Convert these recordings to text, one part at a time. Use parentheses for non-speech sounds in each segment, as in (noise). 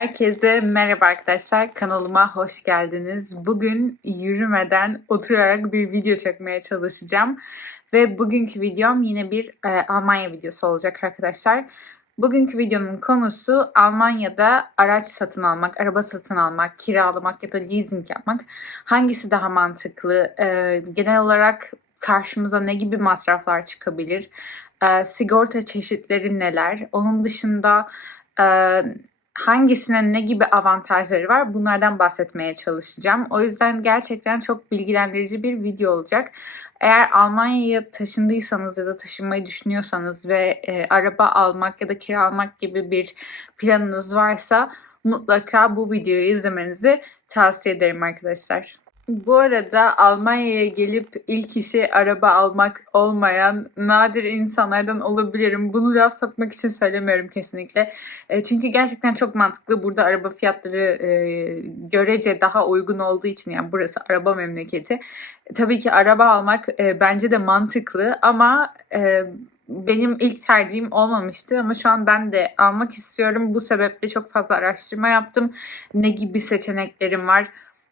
Herkese merhaba arkadaşlar. Kanalıma hoş geldiniz. Bugün yürümeden oturarak bir video çekmeye çalışacağım. Ve bugünkü videom yine bir e, Almanya videosu olacak arkadaşlar. Bugünkü videonun konusu Almanya'da araç satın almak, araba satın almak, kiralamak ya da leasing yapmak. Hangisi daha mantıklı? E, genel olarak karşımıza ne gibi masraflar çıkabilir? E, sigorta çeşitleri neler? Onun dışında e, hangisinin ne gibi avantajları var bunlardan bahsetmeye çalışacağım. O yüzden gerçekten çok bilgilendirici bir video olacak. Eğer Almanya'ya taşındıysanız ya da taşınmayı düşünüyorsanız ve e, araba almak ya da kiralamak gibi bir planınız varsa mutlaka bu videoyu izlemenizi tavsiye ederim arkadaşlar. Bu arada Almanya'ya gelip ilk işi araba almak olmayan nadir insanlardan olabilirim. Bunu laf sokmak için söylemiyorum kesinlikle. E, çünkü gerçekten çok mantıklı. Burada araba fiyatları e, görece daha uygun olduğu için yani burası araba memleketi. Tabii ki araba almak e, bence de mantıklı ama e, benim ilk tercihim olmamıştı ama şu an ben de almak istiyorum. Bu sebeple çok fazla araştırma yaptım. Ne gibi seçeneklerim var?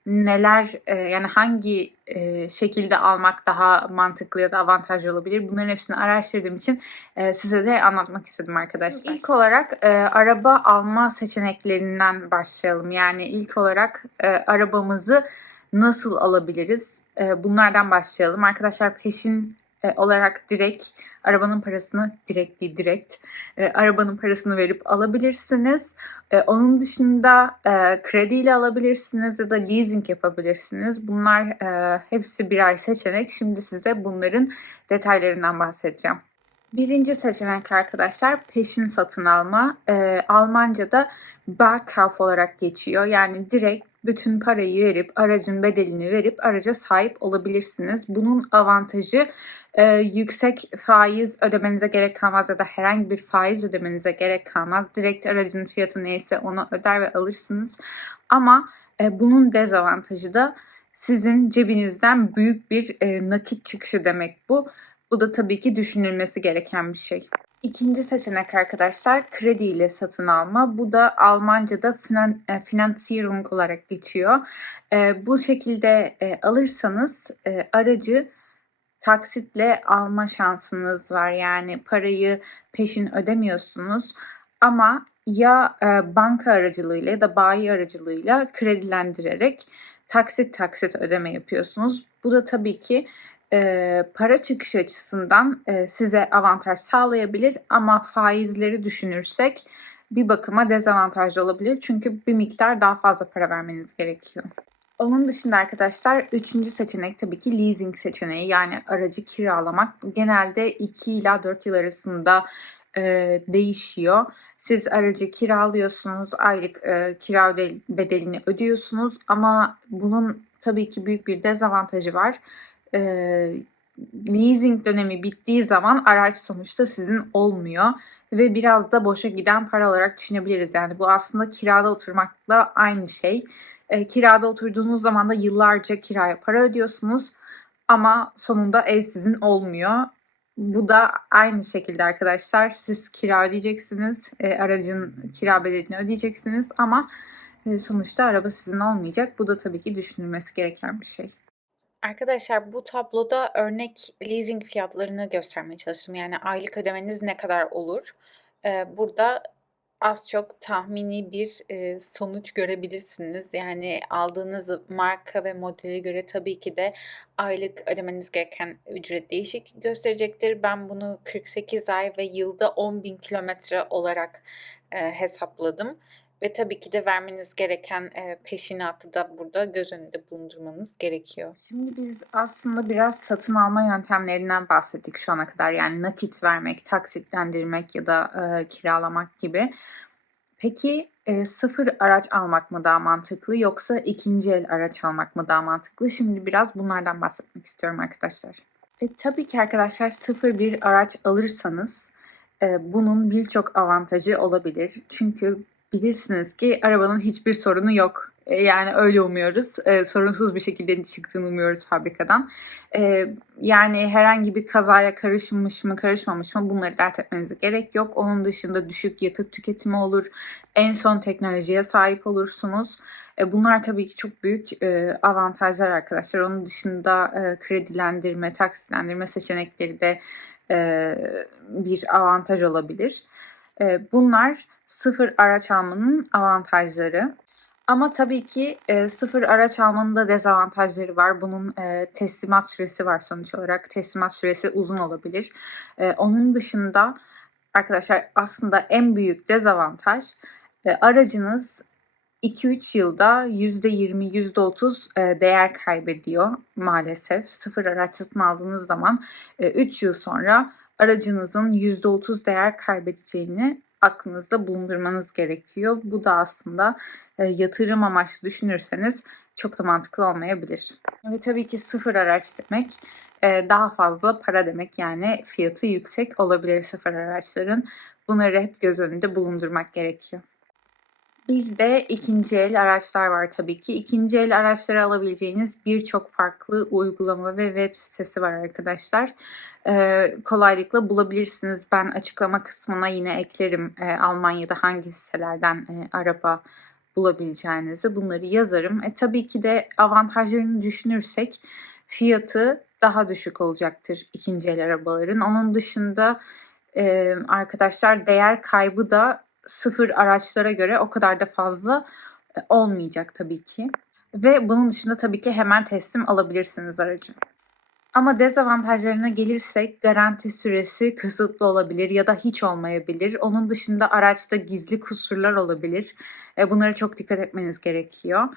Neler e, yani hangi e, şekilde almak daha mantıklı ya da avantajlı olabilir bunların hepsini araştırdığım için e, size de anlatmak istedim arkadaşlar. İlk olarak e, araba alma seçeneklerinden başlayalım. Yani ilk olarak e, arabamızı nasıl alabiliriz? E, bunlardan başlayalım. Arkadaşlar peşin e, olarak direkt arabanın parasını direkt değil direkt e, arabanın parasını verip alabilirsiniz. E, onun dışında e, krediyle alabilirsiniz ya da leasing yapabilirsiniz. Bunlar e, hepsi birer seçenek. Şimdi size bunların detaylarından bahsedeceğim. Birinci seçenek arkadaşlar peşin satın alma. E, Almanca'da Barkauf olarak geçiyor. Yani direkt bütün parayı verip aracın bedelini verip araca sahip olabilirsiniz. Bunun avantajı e, yüksek faiz ödemenize gerek kalmaz ya da herhangi bir faiz ödemenize gerek kalmaz. Direkt aracın fiyatı neyse onu öder ve alırsınız. Ama e, bunun dezavantajı da sizin cebinizden büyük bir e, nakit çıkışı demek bu. Bu da tabii ki düşünülmesi gereken bir şey. İkinci seçenek arkadaşlar kredi ile satın alma. Bu da Almanca'da finan, e, Finanzierung olarak geçiyor. E, bu şekilde e, alırsanız e, aracı taksitle alma şansınız var. Yani parayı peşin ödemiyorsunuz ama ya e, banka aracılığıyla ya da bayi aracılığıyla kredilendirerek taksit taksit ödeme yapıyorsunuz. Bu da tabii ki e, para çıkışı açısından e, size avantaj sağlayabilir ama faizleri düşünürsek bir bakıma dezavantajlı olabilir. Çünkü bir miktar daha fazla para vermeniz gerekiyor. Onun dışında arkadaşlar üçüncü seçenek tabii ki leasing seçeneği yani aracı kiralamak. Genelde 2 ila 4 yıl arasında e, değişiyor. Siz aracı kiralıyorsunuz, aylık e, kira bedelini ödüyorsunuz ama bunun tabii ki büyük bir dezavantajı var e, leasing dönemi bittiği zaman araç sonuçta sizin olmuyor ve biraz da boşa giden para olarak düşünebiliriz. Yani bu aslında kirada oturmakla aynı şey. E, kirada oturduğunuz zaman da yıllarca kiraya para ödüyorsunuz ama sonunda ev sizin olmuyor. Bu da aynı şekilde arkadaşlar siz kira ödeyeceksiniz, e, aracın kira bedelini ödeyeceksiniz ama e, sonuçta araba sizin olmayacak. Bu da tabii ki düşünülmesi gereken bir şey. Arkadaşlar bu tabloda örnek leasing fiyatlarını göstermeye çalıştım. Yani aylık ödemeniz ne kadar olur? Ee, burada az çok tahmini bir e, sonuç görebilirsiniz. Yani aldığınız marka ve modele göre tabii ki de aylık ödemeniz gereken ücret değişik gösterecektir. Ben bunu 48 ay ve yılda 10.000 kilometre olarak e, hesapladım. Ve tabii ki de vermeniz gereken e, peşinatı da burada göz önünde bulundurmanız gerekiyor. Şimdi biz aslında biraz satın alma yöntemlerinden bahsettik şu ana kadar. Yani nakit vermek, taksitlendirmek ya da e, kiralamak gibi. Peki e, sıfır araç almak mı daha mantıklı yoksa ikinci el araç almak mı daha mantıklı? Şimdi biraz bunlardan bahsetmek istiyorum arkadaşlar. E, tabii ki arkadaşlar sıfır bir araç alırsanız e, bunun birçok avantajı olabilir. Çünkü bilirsiniz ki arabanın hiçbir sorunu yok. E, yani öyle umuyoruz. E, sorunsuz bir şekilde çıktığını umuyoruz fabrikadan. E, yani herhangi bir kazaya karışmış mı karışmamış mı bunları dert etmenize gerek yok. Onun dışında düşük yakıt tüketimi olur. En son teknolojiye sahip olursunuz. E, bunlar tabii ki çok büyük e, avantajlar arkadaşlar. Onun dışında e, kredilendirme, taksilendirme seçenekleri de e, bir avantaj olabilir. E, bunlar sıfır araç almanın avantajları. Ama tabii ki e, sıfır araç almanın da dezavantajları var. Bunun e, teslimat süresi var sonuç olarak. Teslimat süresi uzun olabilir. E, onun dışında arkadaşlar aslında en büyük dezavantaj e, aracınız 2-3 yılda %20, %30 e, değer kaybediyor maalesef. Sıfır araç satın aldığınız zaman e, 3 yıl sonra aracınızın %30 değer kaybedeceğini aklınızda bulundurmanız gerekiyor. Bu da aslında e, yatırım amaçlı düşünürseniz çok da mantıklı olmayabilir. Ve tabii ki sıfır araç demek e, daha fazla para demek yani fiyatı yüksek olabilir sıfır araçların. Bunları hep göz önünde bulundurmak gerekiyor. Bir de ikinci el araçlar var tabii ki. İkinci el araçları alabileceğiniz birçok farklı uygulama ve web sitesi var arkadaşlar. Ee, kolaylıkla bulabilirsiniz. Ben açıklama kısmına yine eklerim e, Almanya'da hangi sitelerden e, araba bulabileceğinizi. Bunları yazarım. E, tabii ki de avantajlarını düşünürsek fiyatı daha düşük olacaktır ikinci el arabaların. Onun dışında e, arkadaşlar değer kaybı da sıfır araçlara göre o kadar da fazla e, olmayacak tabii ki. Ve bunun dışında tabii ki hemen teslim alabilirsiniz aracı. Ama dezavantajlarına gelirsek garanti süresi kısıtlı olabilir ya da hiç olmayabilir. Onun dışında araçta gizli kusurlar olabilir. E, bunlara çok dikkat etmeniz gerekiyor.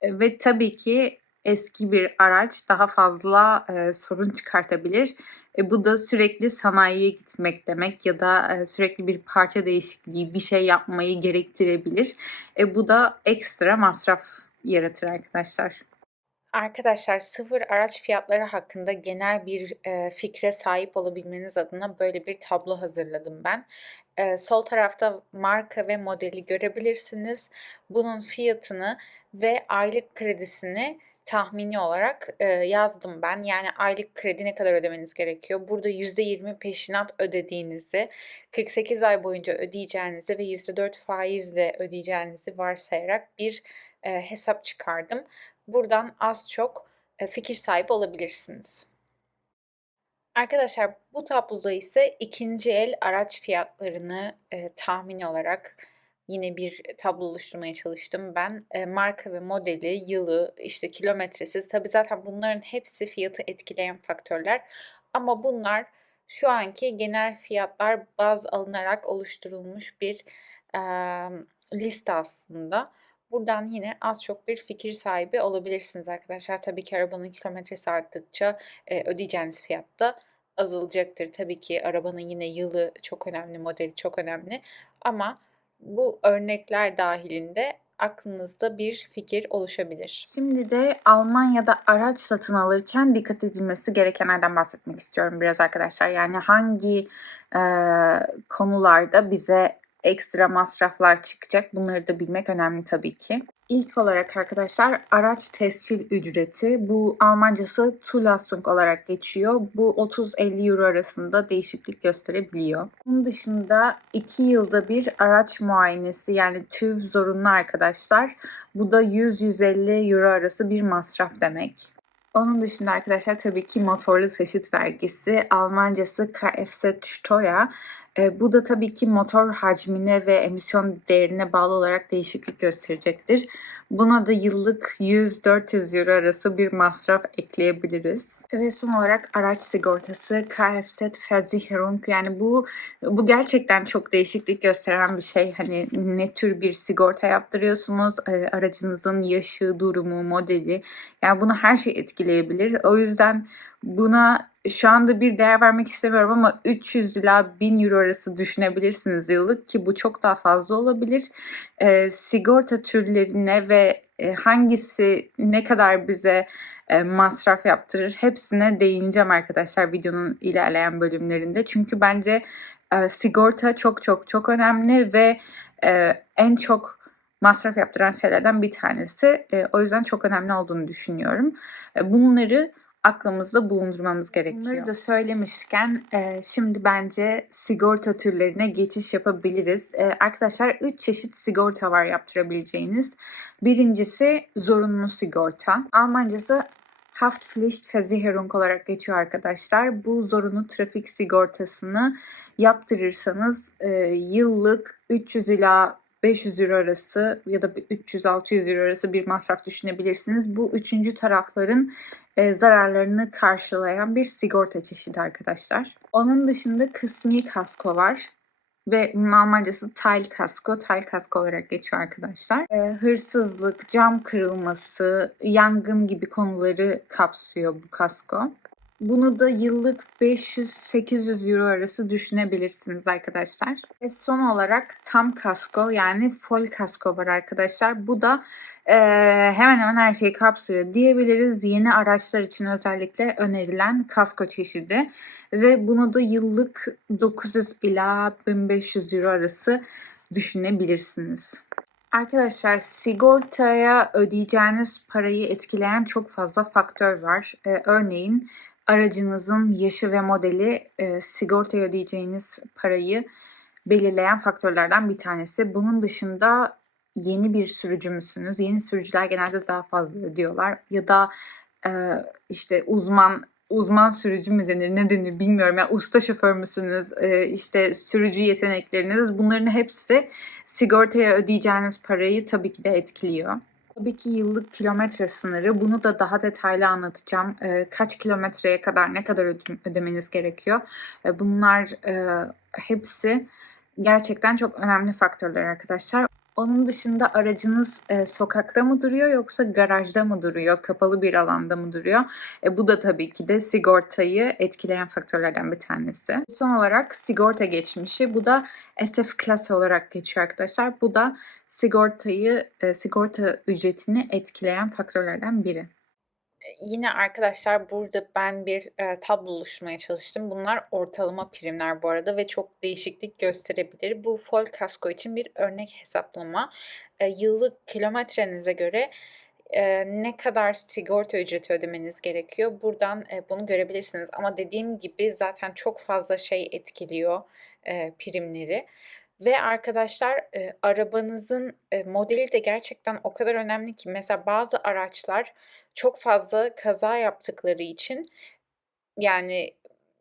E, ve tabii ki eski bir araç daha fazla sorun çıkartabilir. E, bu da sürekli sanayiye gitmek demek ya da e, sürekli bir parça değişikliği, bir şey yapmayı gerektirebilir. E, bu da ekstra masraf yaratır arkadaşlar. Arkadaşlar sıfır araç fiyatları hakkında genel bir e, fikre sahip olabilmeniz adına böyle bir tablo hazırladım ben. E, sol tarafta marka ve modeli görebilirsiniz. Bunun fiyatını ve aylık kredisini tahmini olarak e, yazdım ben. Yani aylık kredi ne kadar ödemeniz gerekiyor? Burada %20 peşinat ödediğinizi, 48 ay boyunca ödeyeceğinizi ve %4 faizle ödeyeceğinizi varsayarak bir e, hesap çıkardım. Buradan az çok e, fikir sahibi olabilirsiniz. Arkadaşlar bu tabloda ise ikinci el araç fiyatlarını e, tahmini olarak yine bir tablo oluşturmaya çalıştım. Ben e, marka ve modeli, yılı, işte kilometresi tabi zaten bunların hepsi fiyatı etkileyen faktörler. Ama bunlar şu anki genel fiyatlar baz alınarak oluşturulmuş bir e, liste aslında. Buradan yine az çok bir fikir sahibi olabilirsiniz arkadaşlar. Tabii ki arabanın kilometresi arttıkça e, ödeyeceğiniz fiyat da azalacaktır. Tabii ki arabanın yine yılı çok önemli, modeli çok önemli. Ama bu örnekler dahilinde aklınızda bir fikir oluşabilir. Şimdi de Almanya'da araç satın alırken dikkat edilmesi gerekenlerden bahsetmek istiyorum biraz arkadaşlar. Yani hangi e, konularda bize ekstra masraflar çıkacak. Bunları da bilmek önemli tabii ki. İlk olarak arkadaşlar araç tescil ücreti. Bu Almancası Zulassung olarak geçiyor. Bu 30-50 euro arasında değişiklik gösterebiliyor. Bunun dışında 2 yılda bir araç muayenesi yani TÜV zorunlu arkadaşlar. Bu da 100-150 euro arası bir masraf demek. Onun dışında arkadaşlar tabii ki motorlu taşıt vergisi, Almancası Kfz-Steuer. E, bu da tabii ki motor hacmine ve emisyon değerine bağlı olarak değişiklik gösterecektir. Buna da yıllık 100-400 euro arası bir masraf ekleyebiliriz. Ve son olarak araç sigortası Kfz Versicherung yani bu bu gerçekten çok değişiklik gösteren bir şey. Hani ne tür bir sigorta yaptırıyorsunuz, e, aracınızın yaşı, durumu, modeli yani bunu her şey etkileyebilir. O yüzden buna şu anda bir değer vermek istemiyorum ama 300 ila 1000 euro arası düşünebilirsiniz yıllık ki bu çok daha fazla olabilir. E, sigorta türlerine ve e, hangisi ne kadar bize e, masraf yaptırır hepsine değineceğim arkadaşlar videonun ilerleyen bölümlerinde. Çünkü bence e, sigorta çok çok çok önemli ve e, en çok masraf yaptıran şeylerden bir tanesi. E, o yüzden çok önemli olduğunu düşünüyorum. E, bunları aklımızda bulundurmamız gerekiyor. Bunları da söylemişken e, şimdi bence sigorta türlerine geçiş yapabiliriz. E, arkadaşlar 3 çeşit sigorta var yaptırabileceğiniz. Birincisi zorunlu sigorta. Almancası Haftpflichtversicherung olarak geçiyor arkadaşlar. Bu zorunlu trafik sigortasını yaptırırsanız e, yıllık 300 ila 500 euro arası ya da 300-600 euro arası bir masraf düşünebilirsiniz. Bu üçüncü tarafların e, zararlarını karşılayan bir sigorta çeşidi arkadaşlar. Onun dışında kısmi kasko var ve Almancası Teil kasko, Teil kasko olarak geçiyor arkadaşlar. E, hırsızlık, cam kırılması, yangın gibi konuları kapsıyor bu kasko. Bunu da yıllık 500-800 euro arası düşünebilirsiniz arkadaşlar. Ve son olarak tam kasko yani full kasko var arkadaşlar. Bu da e, hemen hemen her şeyi kapsıyor diyebiliriz. Yeni araçlar için özellikle önerilen kasko çeşidi. Ve bunu da yıllık 900 ila 1500 euro arası düşünebilirsiniz. Arkadaşlar sigortaya ödeyeceğiniz parayı etkileyen çok fazla faktör var. Ee, örneğin aracınızın yaşı ve modeli e, sigortaya ödeyeceğiniz parayı belirleyen faktörlerden bir tanesi. Bunun dışında yeni bir sürücü müsünüz? Yeni sürücüler genelde daha fazla ödüyorlar. Ya da e, işte uzman uzman sürücü mü denir ne denir bilmiyorum. Yani usta şoför müsünüz? E, işte sürücü yetenekleriniz bunların hepsi sigortaya ödeyeceğiniz parayı tabii ki de etkiliyor. Tabii ki yıllık kilometre sınırı. Bunu da daha detaylı anlatacağım. E, kaç kilometreye kadar ne kadar ödemeniz gerekiyor? E, bunlar e, hepsi gerçekten çok önemli faktörler arkadaşlar. Onun dışında aracınız e, sokakta mı duruyor yoksa garajda mı duruyor, kapalı bir alanda mı duruyor? E, bu da tabii ki de sigortayı etkileyen faktörlerden bir tanesi. Son olarak sigorta geçmişi. Bu da SF klası olarak geçiyor arkadaşlar. Bu da sigortayı, e, sigorta ücretini etkileyen faktörlerden biri. Yine arkadaşlar burada ben bir e, tablo oluşturmaya çalıştım. Bunlar ortalama primler bu arada ve çok değişiklik gösterebilir. Bu full kasko için bir örnek hesaplama. E, yıllık kilometrenize göre e, ne kadar sigorta ücreti ödemeniz gerekiyor. Buradan e, bunu görebilirsiniz. Ama dediğim gibi zaten çok fazla şey etkiliyor e, primleri. Ve arkadaşlar e, arabanızın e, modeli de gerçekten o kadar önemli ki mesela bazı araçlar çok fazla kaza yaptıkları için yani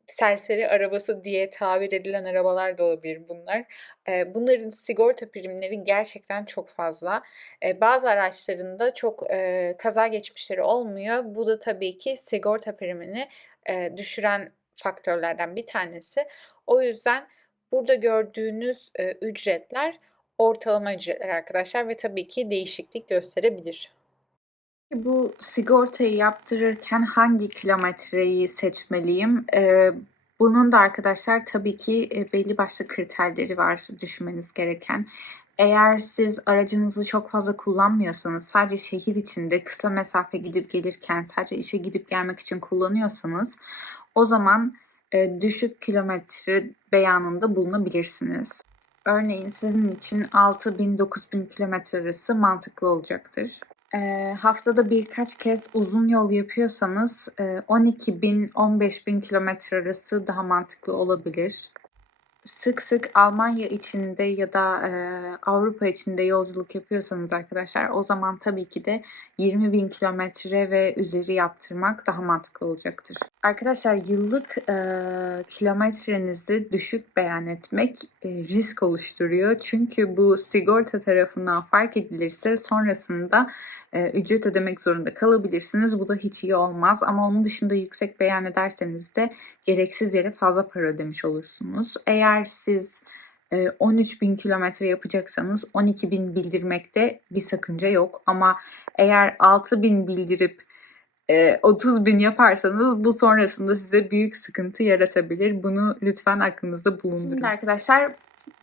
serseri arabası diye tabir edilen arabalar da olabilir bunlar. Bunların sigorta primleri gerçekten çok fazla. Bazı araçlarında çok kaza geçmişleri olmuyor. Bu da tabii ki sigorta primini düşüren faktörlerden bir tanesi. O yüzden Burada gördüğünüz ücretler ortalama ücretler arkadaşlar ve tabii ki değişiklik gösterebilir. Bu sigortayı yaptırırken hangi kilometreyi seçmeliyim? Ee, bunun da arkadaşlar tabii ki e, belli başlı kriterleri var düşünmeniz gereken. Eğer siz aracınızı çok fazla kullanmıyorsanız, sadece şehir içinde kısa mesafe gidip gelirken, sadece işe gidip gelmek için kullanıyorsanız o zaman e, düşük kilometre beyanında bulunabilirsiniz. Örneğin sizin için 6000-9000 kilometre arası mantıklı olacaktır. E, haftada birkaç kez uzun yol yapıyorsanız e, 12.000-15.000 kilometre arası daha mantıklı olabilir sık sık Almanya içinde ya da e, Avrupa içinde yolculuk yapıyorsanız arkadaşlar o zaman tabii ki de 20 bin kilometre ve üzeri yaptırmak daha mantıklı olacaktır. Arkadaşlar yıllık e, kilometrenizi düşük beyan etmek e, risk oluşturuyor. Çünkü bu sigorta tarafından fark edilirse sonrasında e, ücret ödemek zorunda kalabilirsiniz. Bu da hiç iyi olmaz ama onun dışında yüksek beyan ederseniz de gereksiz yere fazla para ödemiş olursunuz. Eğer siz 13 e, bin kilometre yapacaksanız 12 bin bildirmekte bir sakınca yok. Ama eğer 6 bin bildirip 30 e, bin yaparsanız bu sonrasında size büyük sıkıntı yaratabilir. Bunu lütfen aklınızda bulundurun. Şimdi arkadaşlar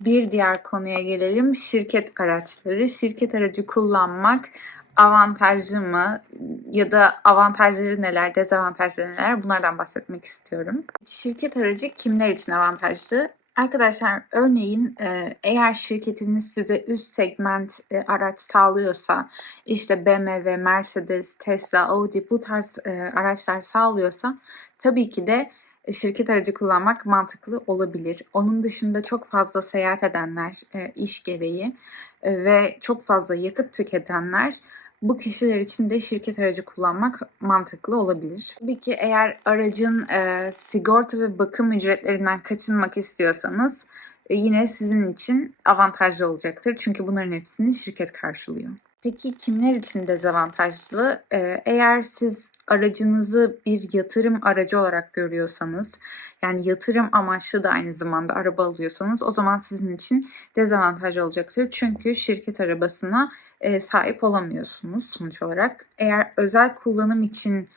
bir diğer konuya gelelim. Şirket araçları. Şirket aracı kullanmak avantajlı mı ya da avantajları neler, dezavantajları neler bunlardan bahsetmek istiyorum. Şirket aracı kimler için avantajlı? Arkadaşlar örneğin e, eğer şirketiniz size üst segment e, araç sağlıyorsa işte BMW, Mercedes, Tesla, Audi bu tarz e, araçlar sağlıyorsa tabii ki de e, şirket aracı kullanmak mantıklı olabilir. Onun dışında çok fazla seyahat edenler e, iş gereği e, ve çok fazla yakıt tüketenler bu kişiler için de şirket aracı kullanmak mantıklı olabilir. Tabii ki eğer aracın e, sigorta ve bakım ücretlerinden kaçınmak istiyorsanız e, yine sizin için avantajlı olacaktır. Çünkü bunların hepsini şirket karşılıyor. Peki kimler için dezavantajlı? E, eğer siz aracınızı bir yatırım aracı olarak görüyorsanız, yani yatırım amaçlı da aynı zamanda araba alıyorsanız o zaman sizin için dezavantaj olacaktır. Çünkü şirket arabasına e, sahip olamıyorsunuz sonuç olarak. Eğer özel kullanım için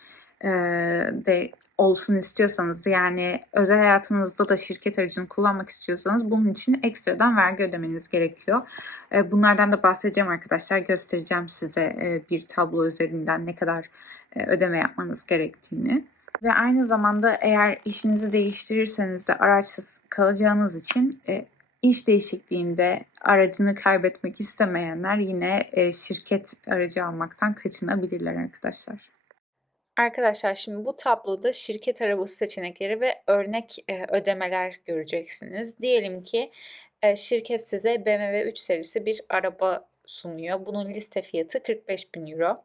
e, de olsun istiyorsanız yani özel hayatınızda da şirket aracını kullanmak istiyorsanız bunun için ekstradan vergi ödemeniz gerekiyor. E, bunlardan da bahsedeceğim arkadaşlar. Göstereceğim size e, bir tablo üzerinden ne kadar ödeme yapmanız gerektiğini. Ve aynı zamanda eğer işinizi değiştirirseniz de araçsız kalacağınız için e, iş değişikliğinde aracını kaybetmek istemeyenler yine e, şirket aracı almaktan kaçınabilirler arkadaşlar. Arkadaşlar şimdi bu tabloda şirket arabası seçenekleri ve örnek e, ödemeler göreceksiniz. Diyelim ki e, şirket size BMW 3 serisi bir araba sunuyor. Bunun liste fiyatı 45 bin euro.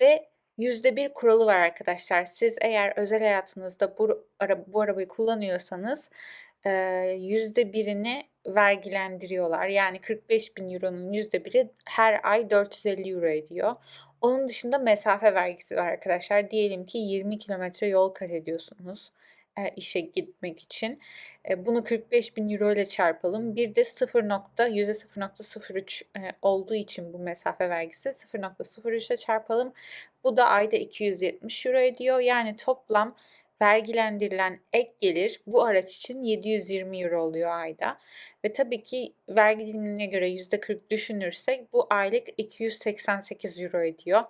Ve %1 kuralı var arkadaşlar. Siz eğer özel hayatınızda bu, ara, bu arabayı kullanıyorsanız %1'ini vergilendiriyorlar. Yani 45 bin euronun %1'i her ay 450 euro ediyor. Onun dışında mesafe vergisi var arkadaşlar. Diyelim ki 20 kilometre yol kat ediyorsunuz e, işe gitmek için. E, bunu 45 bin euro ile çarpalım. Bir de 0. %0.03 e, olduğu için bu mesafe vergisi 0.03 ile çarpalım. Bu da ayda 270 euro ediyor. Yani toplam vergilendirilen ek gelir bu araç için 720 euro oluyor ayda. Ve tabii ki vergi dilimine göre %40 düşünürsek bu aylık 288 euro ediyor.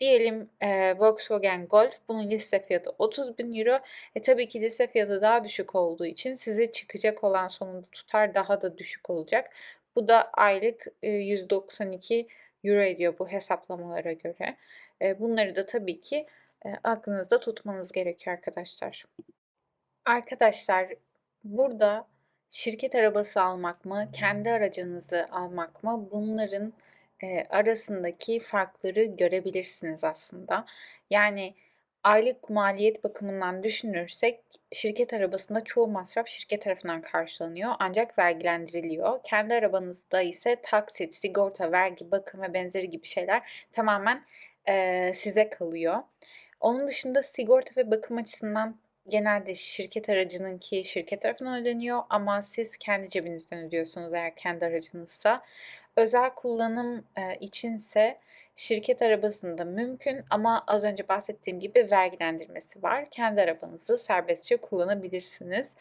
Diyelim e, Volkswagen Golf bunun liste fiyatı 30 bin euro. E tabii ki liste fiyatı daha düşük olduğu için size çıkacak olan sonunda tutar daha da düşük olacak. Bu da aylık e, 192 euro ediyor bu hesaplamalara göre. Bunları da tabii ki aklınızda tutmanız gerekiyor arkadaşlar. Arkadaşlar burada şirket arabası almak mı, kendi aracınızı almak mı bunların arasındaki farkları görebilirsiniz aslında. Yani aylık maliyet bakımından düşünürsek şirket arabasında çoğu masraf şirket tarafından karşılanıyor ancak vergilendiriliyor. Kendi arabanızda ise taksit, sigorta, vergi, bakım ve benzeri gibi şeyler tamamen e, size kalıyor. Onun dışında sigorta ve bakım açısından genelde şirket aracının ki şirket tarafından ödeniyor ama siz kendi cebinizden ödüyorsunuz eğer kendi aracınızsa. Özel kullanım e, içinse şirket arabasında mümkün ama az önce bahsettiğim gibi vergilendirmesi var. Kendi arabanızı serbestçe kullanabilirsiniz.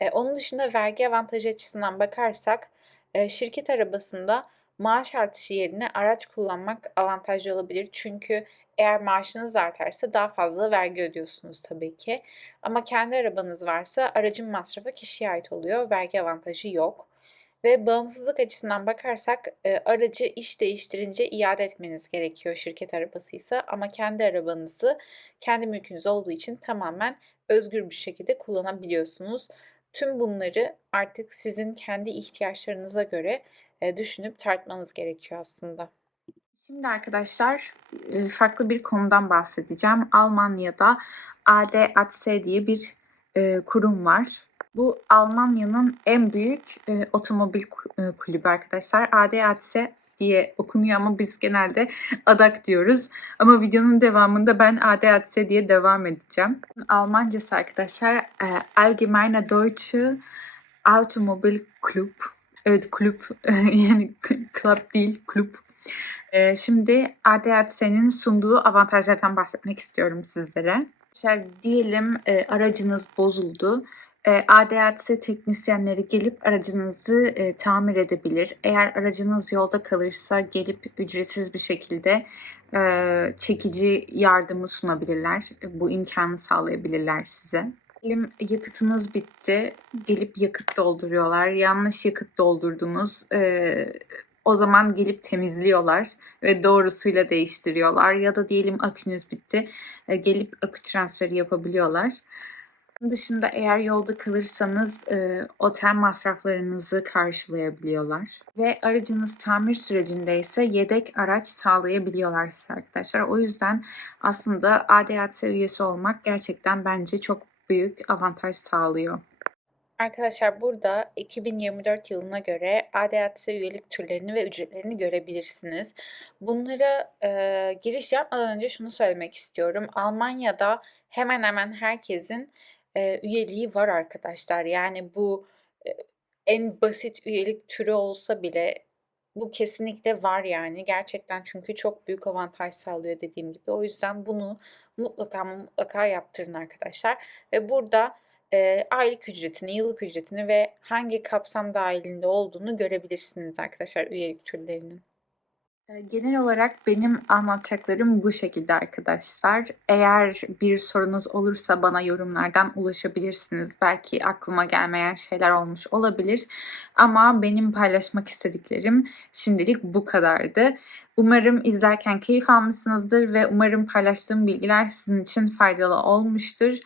E, onun dışında vergi avantajı açısından bakarsak e, şirket arabasında maaş artışı yerine araç kullanmak avantajlı olabilir. Çünkü eğer maaşınız artarsa daha fazla vergi ödüyorsunuz tabii ki. Ama kendi arabanız varsa aracın masrafı kişiye ait oluyor. Vergi avantajı yok. Ve bağımsızlık açısından bakarsak e, aracı iş değiştirince iade etmeniz gerekiyor şirket arabasıysa ama kendi arabanızı kendi mülkünüz olduğu için tamamen özgür bir şekilde kullanabiliyorsunuz. Tüm bunları artık sizin kendi ihtiyaçlarınıza göre düşünüp tartmanız gerekiyor aslında. Şimdi arkadaşlar farklı bir konudan bahsedeceğim. Almanya'da ADAC diye bir kurum var. Bu Almanya'nın en büyük otomobil kulübü arkadaşlar. ADAC diye okunuyor ama biz genelde ADAC diyoruz. Ama videonun devamında ben ADAC diye devam edeceğim. Almancası arkadaşlar Allgemeine Deutsche Automobil Club. Evet kulüp (laughs) yani club değil kulüp ee, şimdi ADAC'nin sunduğu avantajlardan bahsetmek istiyorum sizlere. Şöyle diyelim e, aracınız bozuldu. E, ADAC teknisyenleri gelip aracınızı e, tamir edebilir. Eğer aracınız yolda kalırsa gelip ücretsiz bir şekilde e, çekici yardımı sunabilirler. Bu imkanı sağlayabilirler size. Diyelim yakıtınız bitti. Gelip yakıt dolduruyorlar. Yanlış yakıt doldurdunuz. Ee, o zaman gelip temizliyorlar ve doğrusuyla değiştiriyorlar. Ya da diyelim akünüz bitti. e, gelip akü transferi yapabiliyorlar. Bunun dışında eğer yolda kalırsanız e, otel masraflarınızı karşılayabiliyorlar. Ve aracınız tamir sürecinde ise yedek araç sağlayabiliyorlar size arkadaşlar. O yüzden aslında ADAC üyesi olmak gerçekten bence çok büyük avantaj sağlıyor. Arkadaşlar burada 2024 yılına göre ADAC üyelik türlerini ve ücretlerini görebilirsiniz. Bunlara e, giriş yapmadan önce şunu söylemek istiyorum. Almanya'da hemen hemen herkesin e, üyeliği var arkadaşlar. Yani bu e, en basit üyelik türü olsa bile bu kesinlikle var yani. Gerçekten çünkü çok büyük avantaj sağlıyor dediğim gibi. O yüzden bunu mutlaka mutlaka yaptırın arkadaşlar. Ve burada e, aylık ücretini, yıllık ücretini ve hangi kapsam dahilinde olduğunu görebilirsiniz arkadaşlar üyelik türlerinin. E, Genel olarak benim anlatacaklarım bu şekilde arkadaşlar. Eğer bir sorunuz olursa bana yorumlardan ulaşabilirsiniz. Belki aklıma gelmeyen şeyler olmuş olabilir. Ama benim paylaşmak istediklerim şimdilik bu kadardı. Umarım izlerken keyif almışsınızdır ve umarım paylaştığım bilgiler sizin için faydalı olmuştur.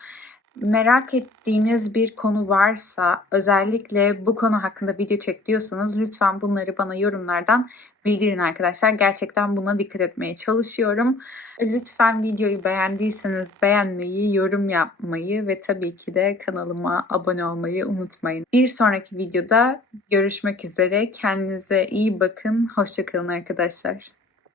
Merak ettiğiniz bir konu varsa, özellikle bu konu hakkında video çek diyorsanız lütfen bunları bana yorumlardan bildirin arkadaşlar. Gerçekten buna dikkat etmeye çalışıyorum. Lütfen videoyu beğendiyseniz beğenmeyi, yorum yapmayı ve tabii ki de kanalıma abone olmayı unutmayın. Bir sonraki videoda görüşmek üzere. Kendinize iyi bakın. Hoşçakalın arkadaşlar.